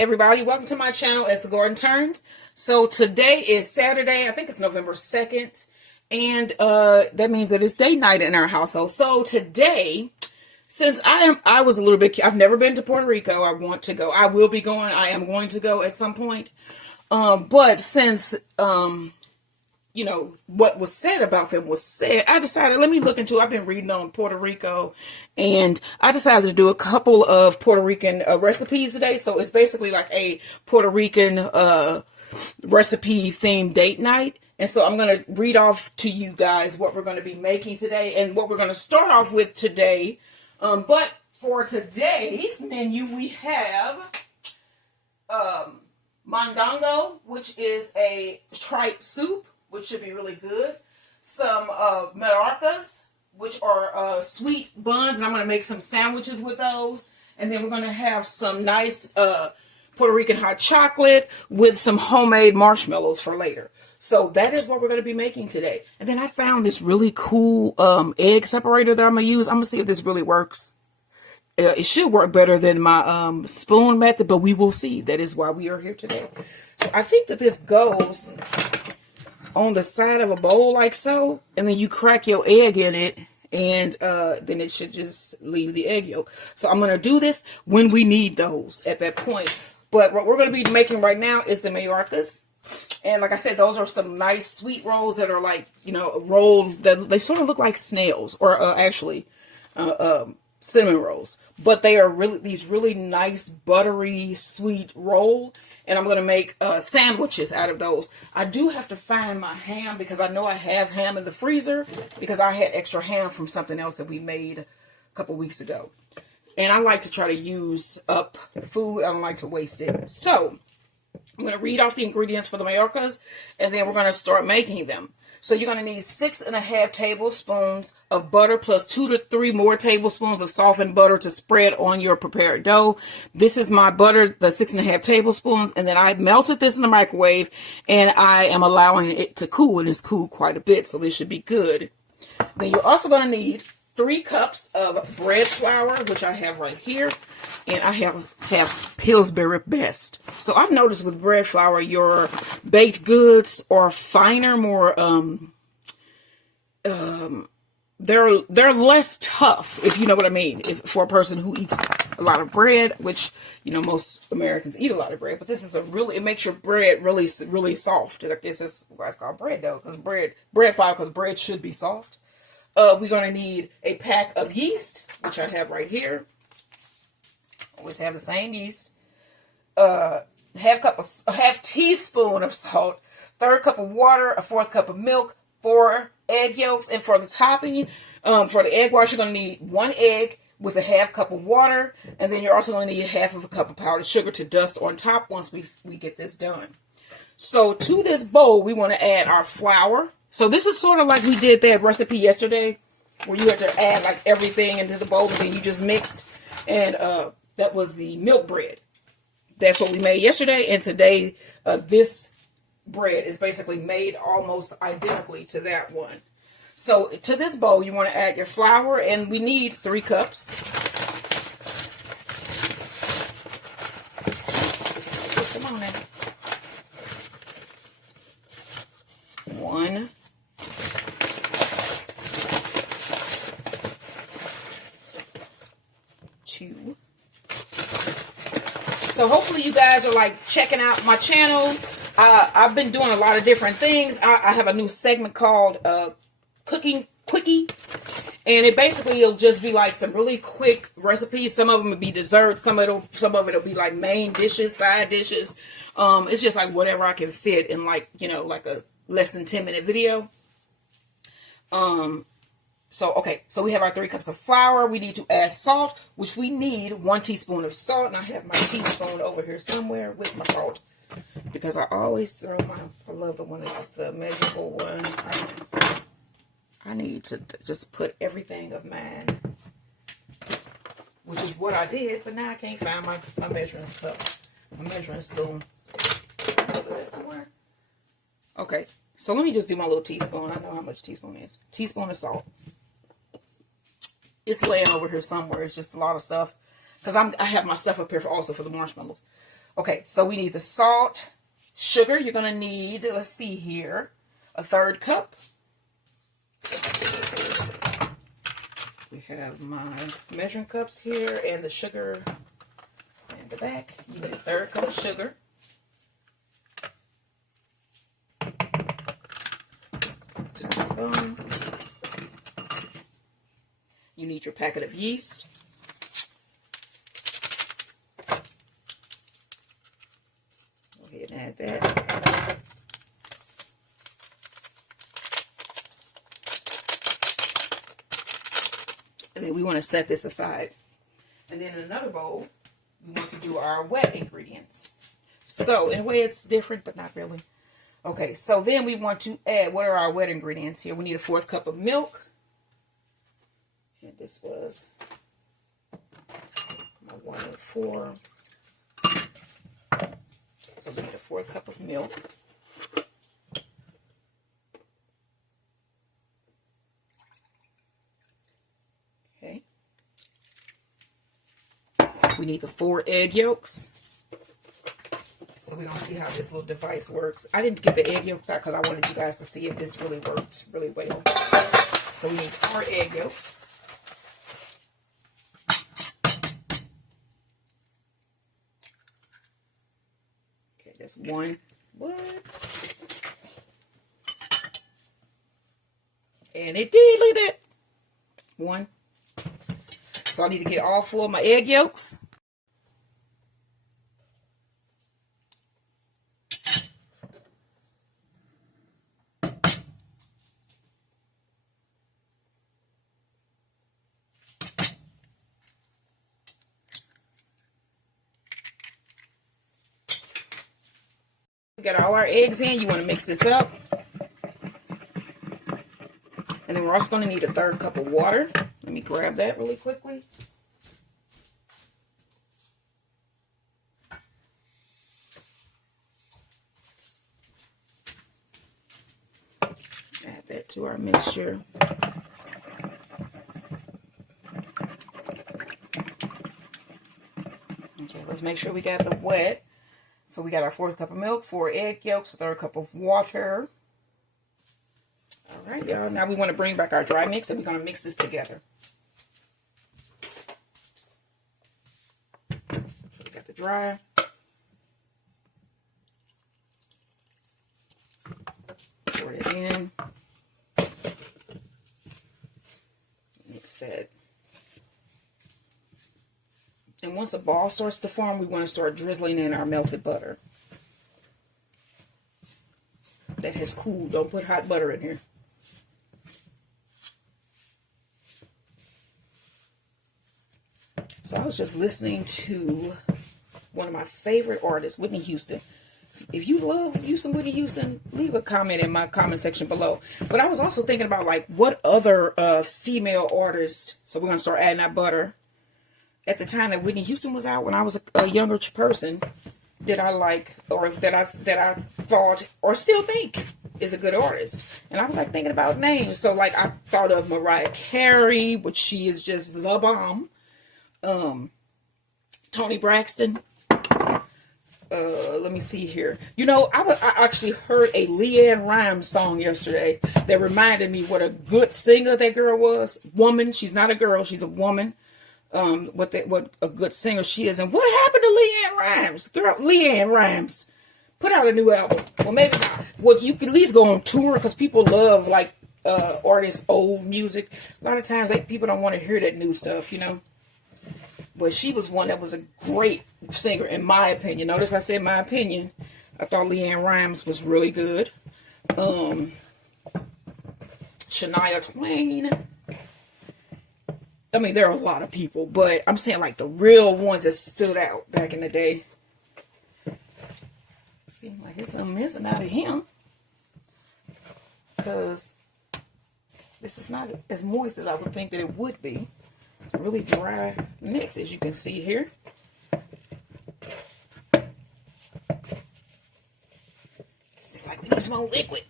everybody, welcome to my channel as the Garden Turns. So today is Saturday, I think it's November 2nd, and that means that it's date night in our household. So today, since I was a little bit, I've never been to Puerto Rico. I want to go. I will be going. I am going to go at some point. But since you know, what was said about them was said, I decided, let me look into it. I've been reading on Puerto Rico, and I decided to do a couple of Puerto Rican recipes today. So it's basically like a Puerto Rican recipe themed date night. And so I'm going to read off to you guys what we're going to be making today and what we're going to start off with today. But for today's menu, we have mondongo, which is a tripe soup, which should be really good. Some Mallorcas, which are sweet buns, and I'm going to make some sandwiches with those. And then we're going to have some nice Puerto Rican hot chocolate with some homemade marshmallows for later. So that is what we're going to be making today. And then I found this really cool egg separator that I'm going to use. I'm going to see if this really works. It should work better than my spoon method, but we will see. That is why we are here today. So I think that this goes on the side of a bowl like so, and then you crack your egg in it, and then it should just leave the egg yolk. So I'm going to do this when we need those at that point. But what we're going to be making right now is the Mallorcas. And like I said, those are some nice sweet rolls that are like, you know, rolled, that they sort of look like snails, or actually cinnamon rolls. But they are really, these really nice buttery sweet roll. And I'm going to make sandwiches out of those. I do have to find my ham because I know I have ham in the freezer because I had extra ham from something else that we made a couple weeks ago. And I like to try to use up food. I don't like to waste it. So I'm going to read off the ingredients for the Mallorcas, and then we're going to start making them. So you're going to need 6.5 tablespoons of butter plus 2 to 3 more tablespoons of softened butter to spread on your prepared dough. This is my butter, the 6.5 tablespoons, and then I melted this in the microwave, and I am allowing it to cool, and it's cooled quite a bit, so this should be good. Then you're also going to need 3 cups of bread flour, which I have right here, and I have Pillsbury Best. So I've noticed with bread flour, your baked goods are finer, more they're less tough, if you know what I mean. If for a person who eats a lot of bread, which, you know, most Americans eat a lot of bread, but this is a really, it makes your bread really soft. Like, this is why it's called bread dough, because bread flour, because bread should be soft. We're going to need a pack of yeast, which I have right here. Always have the same yeast. Half teaspoon of salt, 1/3 cup of water, 1/4 cup of milk, 4 egg yolks, and for the topping, for the egg wash, you're going to need 1 egg with 1/2 cup of water, and then you're also going to need 1/2 cup of powdered sugar to dust on top once we get this done. So to this bowl, we want to add our flour. So this is sort of like we did that recipe yesterday, where you had to add like everything into the bowl, and then you just mixed, and that was the milk bread. That's what we made yesterday, and today this bread is basically made almost identically to that one. So to this bowl, you want to add your flour, and we need 3 cups. Come on now. 1, 2. So hopefully you guys are like checking out my channel. I've been doing a lot of different things. I have a new segment called Cooking Quickie, and it basically, it'll just be like some really quick recipes. Some of them will be desserts. Some of it'll be like main dishes, side dishes. It's just like whatever I can fit in, like, you know, like a less than 10-minute video. So, okay, so we have our 3 cups of flour. We need to add salt, which we need 1 teaspoon of salt. And I have my teaspoon over here somewhere with my salt, because I always throw I love the one that's the measurable one. I need to just put everything of mine, which is what I did, but now I can't find my measuring cup, my measuring spoon. Over there somewhere. Okay, so let me just do my little teaspoon. I know how much teaspoon is. Teaspoon of salt. It's laying over here somewhere. It's just a lot of stuff, because I have my stuff up here also for the marshmallows. Okay, so we need the salt, sugar. You're going to need, let's see here, a 1/3 cup. We have my measuring cups here and the sugar in the back. You need a 1/3 cup of sugar. You need your packet of yeast. Go ahead and add that. And then we want to set this aside. And then in another bowl, we want to do our wet ingredients. So in a way it's different, but not really. Okay, so then we want to add, what are our wet ingredients here? We need a 1/4 cup of milk. And this was my 1 and 4. So we need a 1/4 cup of milk. Okay. We need the 4 egg yolks. So we're going to see how this little device works. I didn't get the egg yolks out because I wanted you guys to see if this really worked really well. So we need 4 egg yolks. Okay, there's 1. What? And it did, look at that. 1. So I need to get all 4 of my egg yolks. We got all our eggs in. You want to mix this up. And then we're also going to need a 1/3 cup of water. Let me grab that really quickly. Add that to our mixture. Okay, let's make sure we got the wet. So we got our 1/4 cup of milk, 4 egg yolks, a 1/3 cup of water. All right, y'all. Now we want to bring back our dry mix, and we're going to mix this together. So we got the dry. Pour it in. Mix that. And once a ball starts to form, we want to start drizzling in our melted butter. That has cooled. Don't put hot butter in here. So I was just listening to one of my favorite artists, Whitney Houston. If you love you some Whitney Houston, leave a comment in my comment section below. But I was also thinking about like what other female artists, so we're going to start adding our butter. At the time that Whitney Houston was out, when I was a younger person, that I like, or that I thought, or still think is a good artist. And I was like thinking about names. So like I thought of Mariah Carey, which she is just the bomb. Toni Braxton. Let me see here. You know, I actually heard a LeAnn Rimes song yesterday that reminded me what a good singer that girl was. Woman. She's not a girl. She's a woman. What a good singer she is. And what happened to LeAnn Rimes? Girl, LeAnn Rimes put out a new album. Well, maybe not. Well, you can at least go on tour because people love like artists' old music. A lot of times people don't want to hear that new stuff, you know. But she was one that was a great singer in my opinion. Notice I said my opinion. I thought LeAnn Rimes was really good. Shania Twain. I mean, there are a lot of people, but I'm saying like the real ones that stood out back in the day. Seems like there's something missing out of him. Because this is not as moist as I would think that it would be. It's a really dry mix, as you can see here. Seems like we need some more liquid.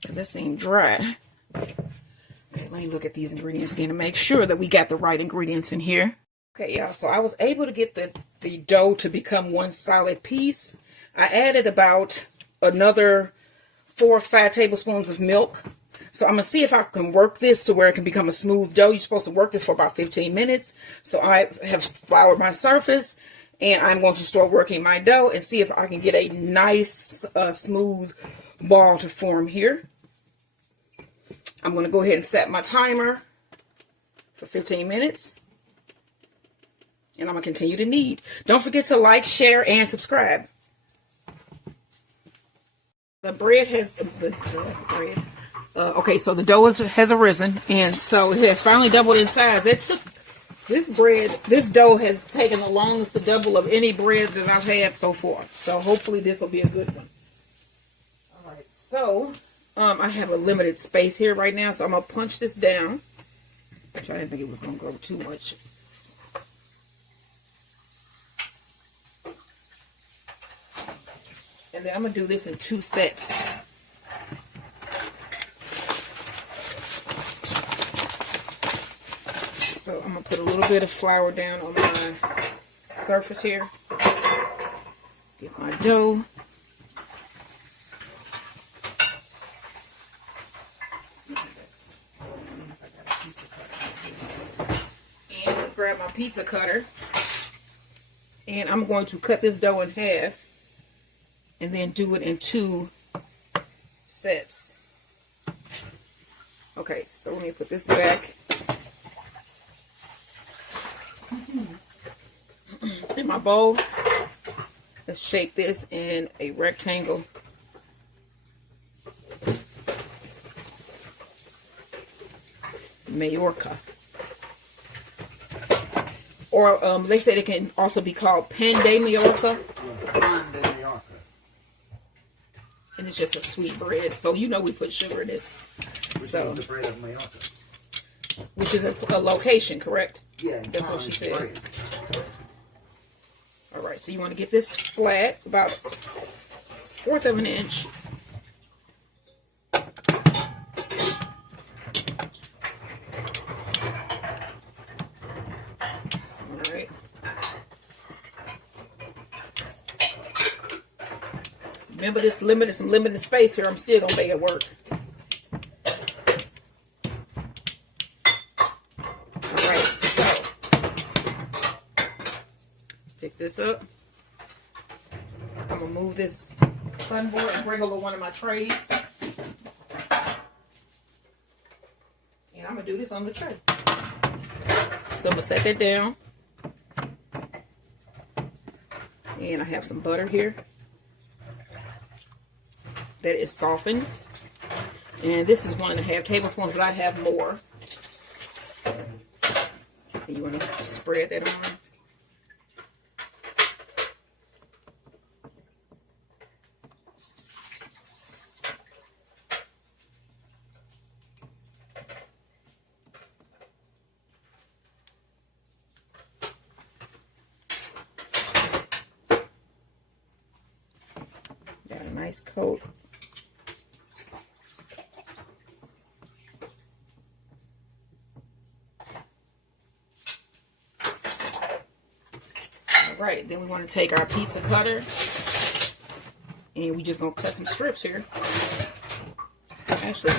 Because that seemed dry. Okay, let me look at these ingredients again to make sure that we got the right ingredients in here. Okay, y'all, so I was able to get the dough to become one solid piece. I added about another 4 or 5 tablespoons of milk. So I'm going to see if I can work this to where it can become a smooth dough. You're supposed to work this for about 15 minutes. So I have floured my surface, and I'm going to start working my dough and see if I can get a nice, smooth ball to form here. I'm going to go ahead and set my timer for 15 minutes. And I'm going to continue to knead. Don't forget to like, share, and subscribe. The bread has... okay, so the dough has arisen. And so it has finally doubled in size. It took... This dough has taken the longest to double of any bread that I've had so far. So hopefully this will be a good one. Alright, so... I have a limited space here right now. So I'm going to punch this down. Which I didn't think it was going to go too much. And then I'm going to do this in 2 sets. So I'm going to put a little bit of flour down on my surface here. Get my dough. And grab my pizza cutter. And I'm going to cut this dough in half. And then do it in 2 sets. Okay, so let me put this back. In my bowl. Let's shape this in a rectangle. Mallorca. Or they said it can also be called pan de Mallorca. And it's just a sweet bread. So you know we put sugar in this. So, the bread of Mallorca. Which is a location, correct? Yeah. That's what she said. Alright, so you want to get this flat, about 1/4 of an inch. Alright. Remember this some limited space here. I'm still going to make it work. Alright, so pick this up. I'm going to move this bun board and bring over one of my trays. And I'm going to do this on the tray. So I'm going to set that down. And I have some butter here that is softened. And this is 1.5 tablespoons, but I have more. And you want to spread that on. Got a nice coat. Alright, then we want to take our pizza cutter and we just going to cut some strips here. Actually,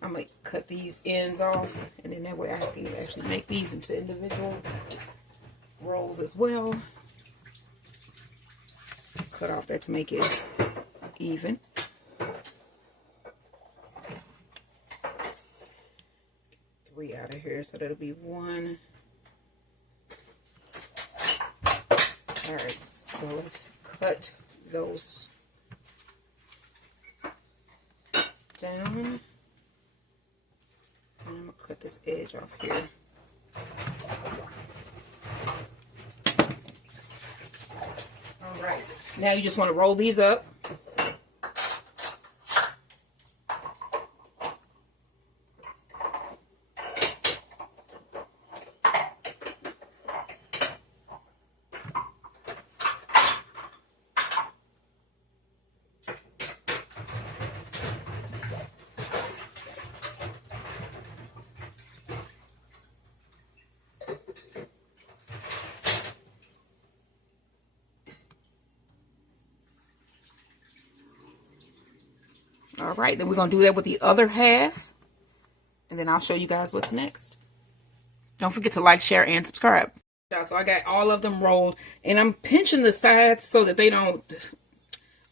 I'm going to cut these ends off, and then that way I can actually make these into individual rolls as well. Cut off that to make it even. Three out of here, so that'll be 1. Alright, so let's cut those down. And I'm going to cut this edge off here. Alright, now you just want to roll these up. All right, then we're going to do that with the other half. And then I'll show you guys what's next. Don't forget to like, share, and subscribe. So I got all of them rolled. And I'm pinching the sides so that they don't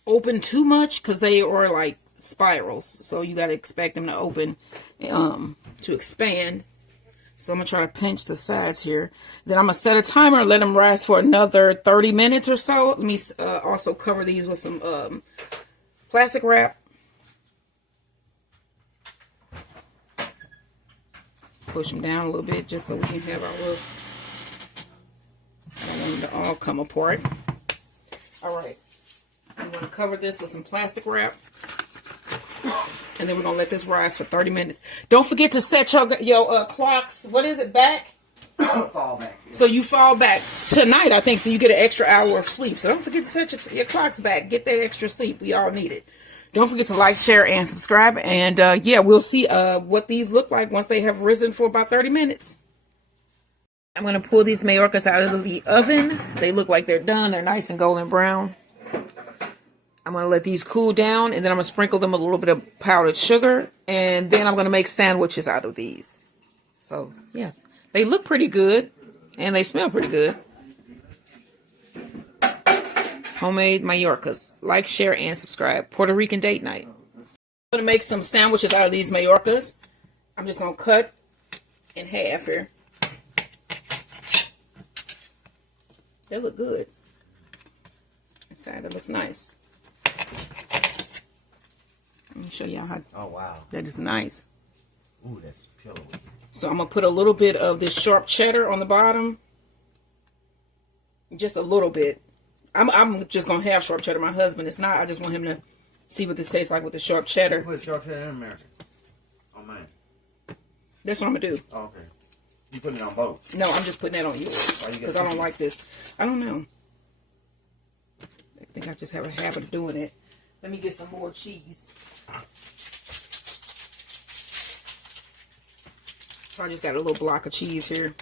open too much, because they are like spirals. So you got to expect them to open, to expand. So I'm going to try to pinch the sides here. Then I'm going to set a timer and let them rise for another 30 minutes or so. Let me also cover these with some plastic wrap. Push them down a little bit just so we can have our little... I don't want them to all come apart. Alright. I'm going to cover this with some plastic wrap. And then we're going to let this rise for 30 minutes. Don't forget to set your clocks, what is it, back? Fall back. Yeah. So you fall back tonight, I think, so you get an extra hour of sleep. So don't forget to set your clocks back. Get that extra sleep. We all need it. Don't forget to like, share, and subscribe. And yeah, we'll see what these look like once they have risen for about 30 minutes. I'm going to pull these Mallorcas out of the oven. They look like they're done. They're nice and golden brown. I'm going to let these cool down, and then I'm going to sprinkle them with a little bit of powdered sugar. And then I'm going to make sandwiches out of these. So, yeah. They look pretty good, and they smell pretty good. Homemade Mallorcas. Like, share, and subscribe. Puerto Rican date night. I'm going to make some sandwiches out of these Mallorcas. I'm just going to cut in half here. They look good. Inside, that looks nice. Let me show y'all how. Oh, wow. That is nice. Ooh, that's pillowy. So I'm going to put a little bit of this sharp cheddar on the bottom. Just a little bit. I'm just going to have sharp cheddar. My husband is not. I just want him to see what this tastes like with the sharp cheddar. You put sharp cheddar in America? Oh, man. That's what I'm going to do. Oh, okay. You putting it on both? No, I'm just putting that on yours. Because I don't like this. I don't know. I think I just have a habit of doing it. Let me get some more cheese. So I just got a little block of cheese here.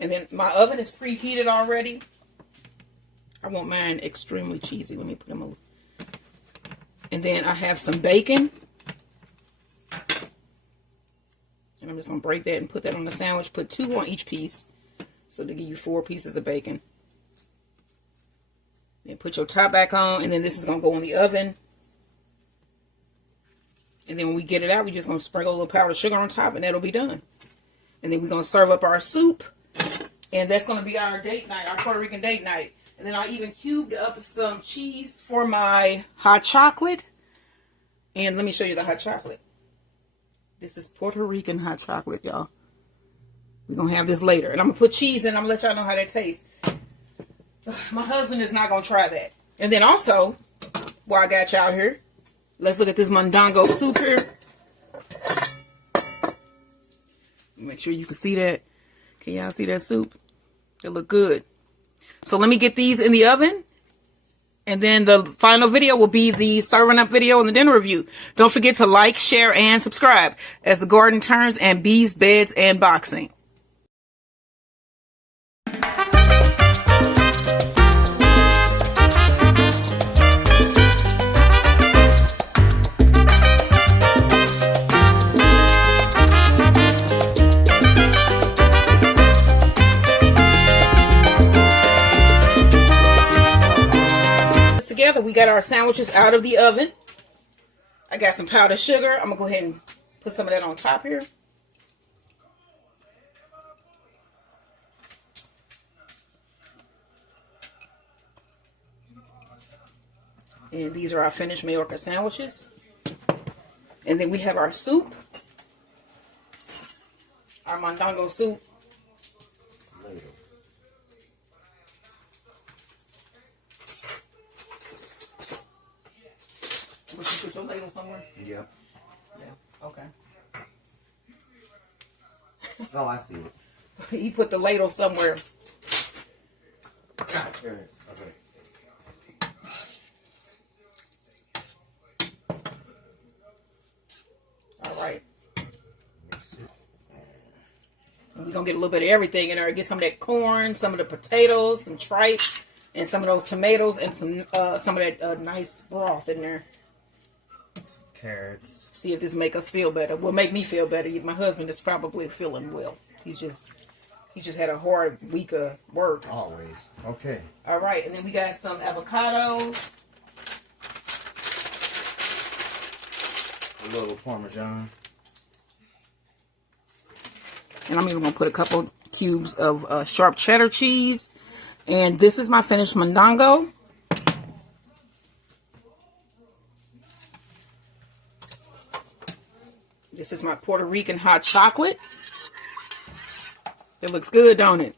And then my oven is preheated already. I want mine extremely cheesy. Let me put them a little. And then I have some bacon. And I'm just going to break that and put that on the sandwich. Put 2 on each piece. So to give you 4 pieces of bacon. Then put your top back on. And then this is going to go in the oven. And then when we get it out, we're just going to sprinkle a little powdered sugar on top. And that'll be done. And then we're going to serve up our soup. And that's going to be our date night. Our Puerto Rican date night. And then I even cubed up some cheese for my hot chocolate. And let me show you the hot chocolate. This is Puerto Rican hot chocolate, y'all. We're going to have this later. And I'm going to put cheese in. I'm going to let y'all know how that tastes. My husband is not going to try that. And then also, while I got y'all here, let's look at this mondongo soup here. Make sure you can see that. Can y'all see that soup? It look good. So let me get these in the oven. And then the final video will be the serving up video and the dinner review. Don't forget to like, share, and subscribe as the garden turns and bees, beds, and boxing. We got our sandwiches out of the oven. I got some powdered sugar. I'm going to go ahead and put some of that on top here. And these are our finished Mallorca sandwiches. And then we have our soup. Our mondongo soup. Put your ladle somewhere? Yep. Yeah, okay. Oh, I see it. He put the ladle somewhere. There it is. Okay. All right. And we're going to get a little bit of everything in there. Get some of that corn, some of the potatoes, some tripe. And some of those tomatoes and some of that nice broth in there. Carrots. See if this make us feel better. Will make me feel better. My husband is probably feeling well. He's just had a hard week of work. Always. Okay. All right, and then we got some avocados. A little Parmesan. And I'm even going to put a couple cubes of sharp cheddar cheese. And this is my finished mondongo. This is my Puerto Rican hot chocolate. It looks good, don't it?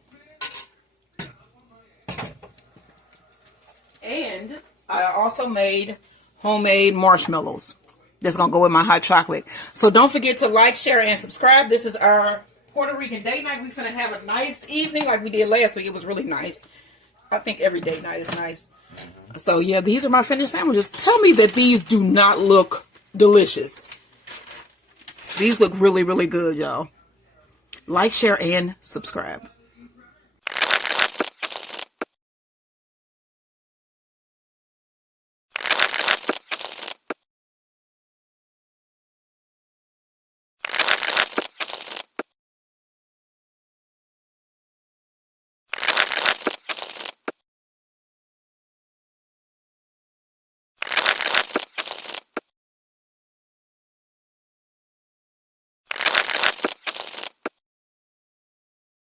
And I also made homemade marshmallows. That's going to go with my hot chocolate. So don't forget to like, share, and subscribe. This is our Puerto Rican date night. We're going to have a nice evening like we did last week. It was really nice. I think every date night is nice. So yeah, these are my finished sandwiches. Tell me that these do not look delicious. These look really, really good, y'all. Like, share, and subscribe.